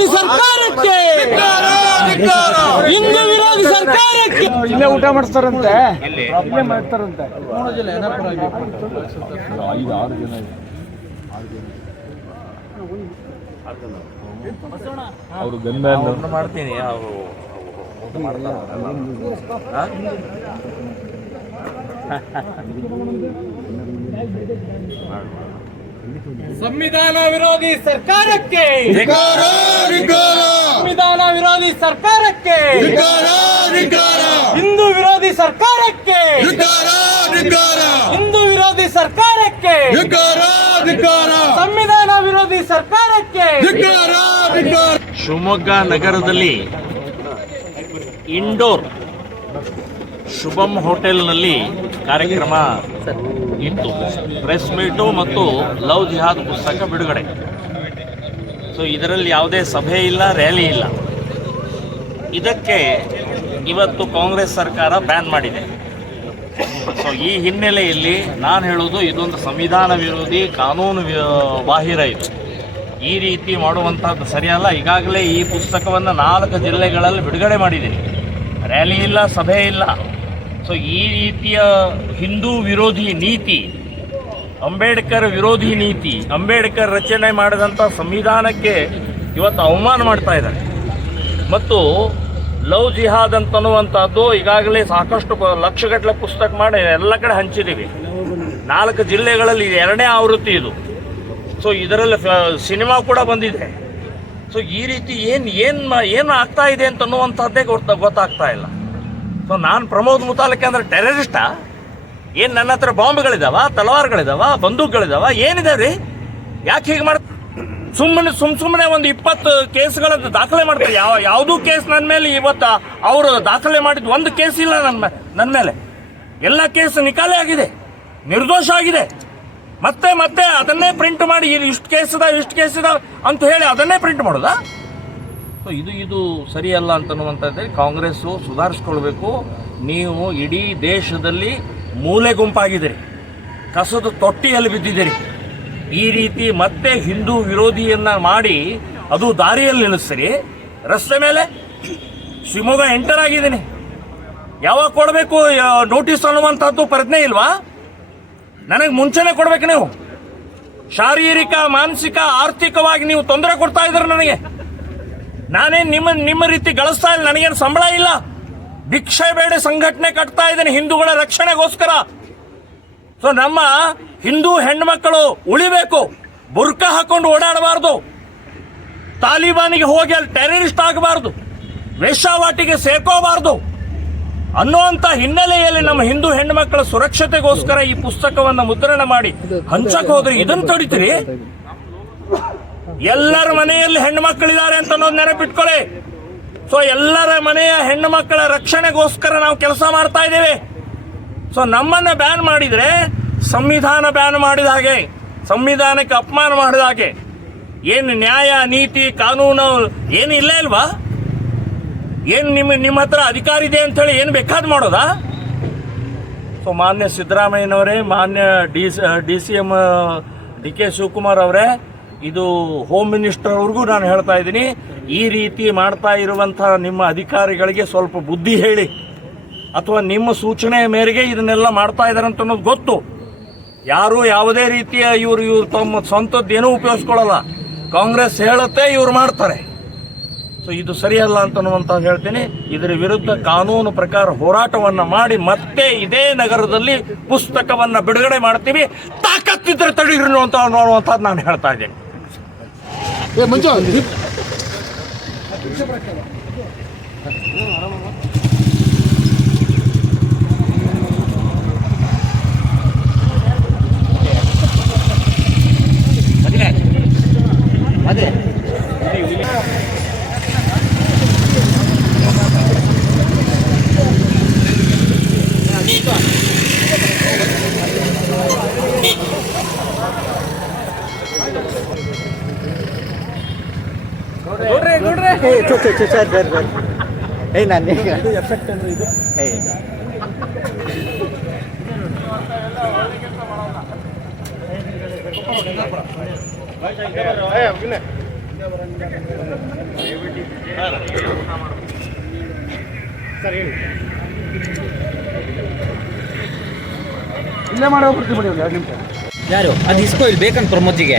ವಿರೋಧಿ ಸರ್ಕಾರಕ್ಕೆ. ಹಿಂದೂ ವಿರೋಧಿ ಸರ್ಕಾರಕ್ಕೆ. ಇಲ್ಲೇ ಊಟ ಮಾಡ್ತಾರಂತೆ ಇಲ್ಲೇ ಮಾಡ್ತಾರಂತೆ ಮಾಡ್ತೀನಿ ಅವರು ಸಂವಿಧಾನ ವಿರೋಧಿ ಸರ್ಕಾರಕ್ಕೆ. ಸಂವಿಧಾನ ವಿರೋಧಿ ಸರ್ಕಾರಕ್ಕೆ. ಹಿಂದೂ ವಿರೋಧಿ ಸರ್ಕಾರಕ್ಕೆ. ಹಿಂದೂ ವಿರೋಧಿ ಸರ್ಕಾರಕ್ಕೆ. ಸಂವಿಧಾನ ವಿರೋಧಿ ಸರ್ಕಾರಕ್ಕೆ. ಶಿವಮೊಗ್ಗ ನಗರದಲ್ಲಿ ಇಂಡೋರ್ ಶುಭಂ ಹೋಟೆಲ್ನಲ್ಲಿ ಕಾರ್ಯಕ್ರಮ ಇತ್ತು. ಪ್ರೆಸ್ ಮೀಟು ಮತ್ತು ಲವ್ ಜಿಹಾದ್ ಪುಸ್ತಕ ಬಿಡುಗಡೆ. ಸೊ ಇದರಲ್ಲಿ ಯಾವುದೇ ಸಭೆ ಇಲ್ಲ, ರ್ಯಾಲಿ ಇಲ್ಲ. ಇದಕ್ಕೆ ಇವತ್ತು ಕಾಂಗ್ರೆಸ್ ಸರ್ಕಾರ ಬ್ಯಾನ್ ಮಾಡಿದೆ. ಸೊ ಈ ಹಿನ್ನೆಲೆಯಲ್ಲಿ ನಾನು ಹೇಳೋದು ಇದೊಂದು ಸಂವಿಧಾನ ವಿರೋಧಿ, ಕಾನೂನು ಬಾಹಿರ ಇದು. ಈ ರೀತಿ ಮಾಡುವಂಥದ್ದು ಸರಿಯಲ್ಲ. ಈಗಾಗಲೇ ಈ ಪುಸ್ತಕವನ್ನು ನಾಲ್ಕು ಜಿಲ್ಲೆಗಳಲ್ಲಿ ಬಿಡುಗಡೆ ಮಾಡಿದ್ದೀನಿ. ರ್ಯಾಲಿ ಇಲ್ಲ, ಸಭೆ ಇಲ್ಲ. ಸೊ ಈ ರೀತಿಯ ಹಿಂದೂ ವಿರೋಧಿ ನೀತಿ, ಅಂಬೇಡ್ಕರ್ ವಿರೋಧಿ ನೀತಿ, ಅಂಬೇಡ್ಕರ್ ರಚನೆ ಮಾಡಿದಂಥ ಸಂವಿಧಾನಕ್ಕೆ ಇವತ್ತು ಅವಮಾನ ಮಾಡ್ತಾ ಇದ್ದಾರೆ. ಮತ್ತು ಲವ್ ಜಿಹಾದ್ ಅಂತನ್ನುವಂಥದ್ದು ಈಗಾಗಲೇ ಸಾಕಷ್ಟು ಲಕ್ಷಗಟ್ಟಲೆ ಪುಸ್ತಕ ಮಾಡಿ ಎಲ್ಲ ಕಡೆ ಹಂಚಿದ್ದೀವಿ ನಾಲ್ಕು ಜಿಲ್ಲೆಗಳಲ್ಲಿ ಎರಡನೇ ಆವೃತ್ತಿ ಇದು. ಸೊ ಇದರಲ್ಲಿ ಸಿನಿಮಾ ಕೂಡ ಬಂದಿದೆ. ಸೊ ಈ ರೀತಿ ಏನು ಏನು ಏನು ಆಗ್ತಾ ಇದೆ ಅಂತ ಅನ್ನುವಂಥದ್ದೇ ಗೊತ್ತ ಗೊತ್ತಾಗ್ತಾ ಇಲ್ಲ. ಸೊ ನಾನು ಪ್ರಮೋದ್ ಮುತಾಲಕ್ಕೆ ಅಂದ್ರೆ ಟೆರರಿಸ್ಟಾ. ಏನು ನನ್ನ ಹತ್ರ ಬಾಂಬ್ಗಳಿದಾವ, ತಲವಾರ್ಗಳಿದಾವ, ಬಂದೂಕ್ಗಳಿದಾವ ಏನಿದಾವ ರೀ? ಯಾಕೆ ಹೀಗೆ ಮಾಡ್? ಸುಮ್ಮನೆ ಸುಮ್ ಸುಮ್ಮನೆ ಒಂದು ಇಪ್ಪತ್ತು ಕೇಸ್ಗಳನ್ನು ದಾಖಲೆ ಮಾಡ್ತಾರೆ. ಯಾವ ಯಾವುದೂ ಕೇಸ್ ನನ್ನ ಮೇಲೆ ಇವತ್ತು ಅವರು ದಾಖಲೆ ಮಾಡಿದ ಒಂದು ಕೇಸ್ ಇಲ್ಲ ನನ್ನ ನನ್ನ ಮೇಲೆ. ಎಲ್ಲ ಕೇಸ್ ನಿಕಾಲೆ ಆಗಿದೆ. ನಿರ್ದೋಷ ಆಗಿದೆ. ಮತ್ತೆ ಮತ್ತೆ ಅದನ್ನೇ ಪ್ರಿಂಟ್ ಮಾಡಿ ಇಷ್ಟು ಕೇಸ್ ಇದಾವೆ, ಇಷ್ಟು ಕೇಸ್ ಇದಾವೆ ಅಂತ ಹೇಳಿ ಅದನ್ನೇ ಪ್ರಿಂಟ್ ಮಾಡೋದಾ? ಸೊ ಇದು ಇದು ಸರಿಯಲ್ಲ ಅಂತನ್ನುವಂಥದ್ದೇ ಕಾಂಗ್ರೆಸ್ಸು ಸುಧಾರಿಸ್ಕೊಳ್ಬೇಕು. ನೀವು ಇಡೀ ದೇಶದಲ್ಲಿ ಮೂಲೆ ಗುಂಪಾಗಿದ್ದೀರಿ. ಕಸದ ತೊಟ್ಟಿಯಲ್ಲಿ ಬಿದ್ದಿದ್ದೀರಿ. ಈ ರೀತಿ ಮತ್ತೆ ಹಿಂದೂ ವಿರೋಧಿಯನ್ನು ಮಾಡಿ ಅದು ದಾರಿಯಲ್ಲಿ ನಿಲ್ಲಿಸ್ತೀರಿ. ರಸ್ತೆ ಮೇಲೆ ಶಿವಮೊಗ್ಗ ಎಂಟರ್ ಆಗಿದ್ದೀನಿ. ಯಾವಾಗ ಕೊಡಬೇಕು ನೋಟಿಸ್ ಅನ್ನುವಂಥದ್ದು ಪ್ರಜ್ಞೆ ಇಲ್ವಾ? ನನಗೆ ಮುಂಚೆನೇ ಕೊಡಬೇಕು ನೀವು. ಶಾರೀರಿಕ, ಮಾನಸಿಕ, ಆರ್ಥಿಕವಾಗಿ ನೀವು ತೊಂದರೆ ಕೊಡ್ತಾ ಇದ್ರೆ ನನಗೆ. ನಾನೇನ್ ನಿಮ್ಮ ನಿಮ್ಮ ರೀತಿ ಗಳಿಸ್ತಾ ಇಲ್ಲ, ನನಗೇನು ಸಂಬಳ ಇಲ್ಲ. ಭಿಕ್ಷೆ ಬೇಡ ಸಂಘಟನೆ ಕಟ್ತಾ ಇದ್ದೇನೆ ಹಿಂದೂಗಳ ರಕ್ಷಣೆಗೋಸ್ಕರ. ಸೊ ನಮ್ಮ ಹಿಂದೂ ಹೆಣ್ಮಕ್ಕಳು ಉಳಿಬೇಕು ಬುರ್ಕ ಹಾಕೊಂಡು ಓಡಾಡಬಾರ್ದು. ತಾಲಿಬಾನಿಗೆ ಹೋಗಿ ಅಲ್ಲಿ ಟೆರರಿಸ್ಟ್ ಆಗಬಾರ್ದು, ವೇಷಾವಾಟಿಗೆ ಸೇರ್ಕೋಬಾರ್ದು. ಅನ್ನುವಂತ ಹಿನ್ನೆಲೆಯಲ್ಲಿ ನಮ್ಮ ಹಿಂದೂ ಹೆಣ್ಣುಮಕ್ಕಳ ಸುರಕ್ಷತೆಗೋಸ್ಕರ ಈ ಪುಸ್ತಕವನ್ನ ಮುದ್ರಣ ಮಾಡಿ ಹಂಚಕ್ ಹೋದ್ರೆ ಇದನ್ನ ತಡಿತೀರಿ? ಎಲ್ಲರ ಮನೆಯಲ್ಲಿ ಹೆಣ್ಣು ಮಕ್ಕಳಿದ್ದಾರೆ ಅಂತ ಅನ್ನೋದು ನೆನಪಿಟ್ಕೊಳ್ಳಿ. ಸೊ ಎಲ್ಲರ ಮನೆಯ ಹೆಣ್ಣು ಮಕ್ಕಳ ರಕ್ಷಣೆಗೋಸ್ಕರ ನಾವು ಕೆಲಸ ಮಾಡ್ತಾ ಇದ್ದೇವೆ. ಸೊ ನಮ್ಮನ್ನ ಬ್ಯಾನ್ ಮಾಡಿದ್ರೆ ಸಂವಿಧಾನ ಬ್ಯಾನ್ ಮಾಡಿದ ಹಾಗೆ, ಸಂವಿಧಾನಕ್ಕೆ ಅಪಮಾನ ಮಾಡಿದ ಹಾಗೆ. ಏನು ನ್ಯಾಯ, ನೀತಿ, ಕಾನೂನು, ಏನು ಇಲ್ಲ ಇಲ್ವಾ? ಏನು ನಿಮ್ಮ ನಿಮ್ಮ ಹತ್ರ ಅಧಿಕಾರ ಇದೆ ಅಂತೇಳಿ ಏನು ಬೇಕಾದ್ ಮಾಡೋದಾ? ಸೊ ಮಾನ್ಯ ಸಿದ್ದರಾಮಯ್ಯನವರೇ, ಮಾನ್ಯ D D C M D K Shivakumar ಅವರೇ ಇದು ಹೋಮ್ ಮಿನಿಸ್ಟರ್ ಅವ್ರಿಗೂ ನಾನು ಹೇಳ್ತಾ ಇದ್ದೀನಿ, ಈ ರೀತಿ ಮಾಡ್ತಾ ಇರುವಂಥ ನಿಮ್ಮ ಅಧಿಕಾರಿಗಳಿಗೆ ಸ್ವಲ್ಪ ಬುದ್ಧಿ ಹೇಳಿ. ಅಥವಾ ನಿಮ್ಮ ಸೂಚನೆಯ ಮೇರೆಗೆ ಇದನ್ನೆಲ್ಲ ಮಾಡ್ತಾ ಇದ್ದಾರೆ ಅಂತ ಅನ್ನೋದು ಗೊತ್ತು. ಯಾರು ಯಾವುದೇ ರೀತಿಯ ಇವರು ಇವರು ತಮ್ಮ ಸ್ವಂತದ್ದು ಏನೂ ಉಪಯೋಗಿಸ್ಕೊಳ್ಳಲ್ಲ ಕಾಂಗ್ರೆಸ್ ಹೇಳುತ್ತೆ, ಇವ್ರು ಮಾಡ್ತಾರೆ. ಸೊ ಇದು ಸರಿಯಲ್ಲ ಅಂತ ಹೇಳ್ತೀನಿ. ಇದರ ವಿರುದ್ಧ ಕಾನೂನು ಪ್ರಕಾರ ಹೋರಾಟವನ್ನು ಮಾಡಿ ಮತ್ತೆ ಇದೇ ನಗರದಲ್ಲಿ ಪುಸ್ತಕವನ್ನು ಬಿಡುಗಡೆ ಮಾಡ್ತೀವಿ. ತಾಕತ್ತಿದ್ರೆ ತಡೀರಿ ಅಂತ ನೋಡುವಂಥದ್ದು ನಾನು ಹೇಳ್ತಾ ಇದ್ದೇನೆ. ఏ మంచి. ಏ ಚು ಚು ಚು ಸರ್ ಸರ್ ಸರ್ ಏಯ್ ನಾನು ಈಗ ಏಯ್ ಇಲ್ಲೇ ಮಾಡೋ ಬಿಡಿ ಒಂದು ಎರಡು ನಿಮಿಷ. ಯಾರು? ಅದು ಇಸ್ಕೋ ಇಲ್ಲಿ ಬೇಕಂತ ಪ್ರಮೋದಿಗೆ.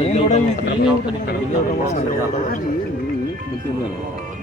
ಏನು ನೋಡಲ್ಲ ಏನು ನೋಡಲ್ಲ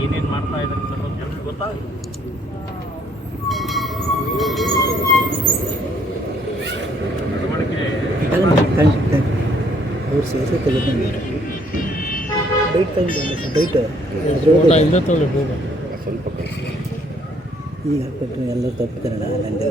ಏನೇನು ಮಾಡ್ತಾ ಇದ್ದಾರೆ ಅನ್ನೋದು ಜನರಿಗೆ ಗೊತ್ತಾಗುತ್ತೆ ಅವ್ರು ಸೇರಿಸಿ ತೆಗೆದು ಬೈಟ್ ತಗೊಂಡು ಬೈಟ್ ಈಗ ಹಾಕ್ಬಿಟ್ರೆ ಎಲ್ಲರೂ ಕನ್ನಡ ನಂದು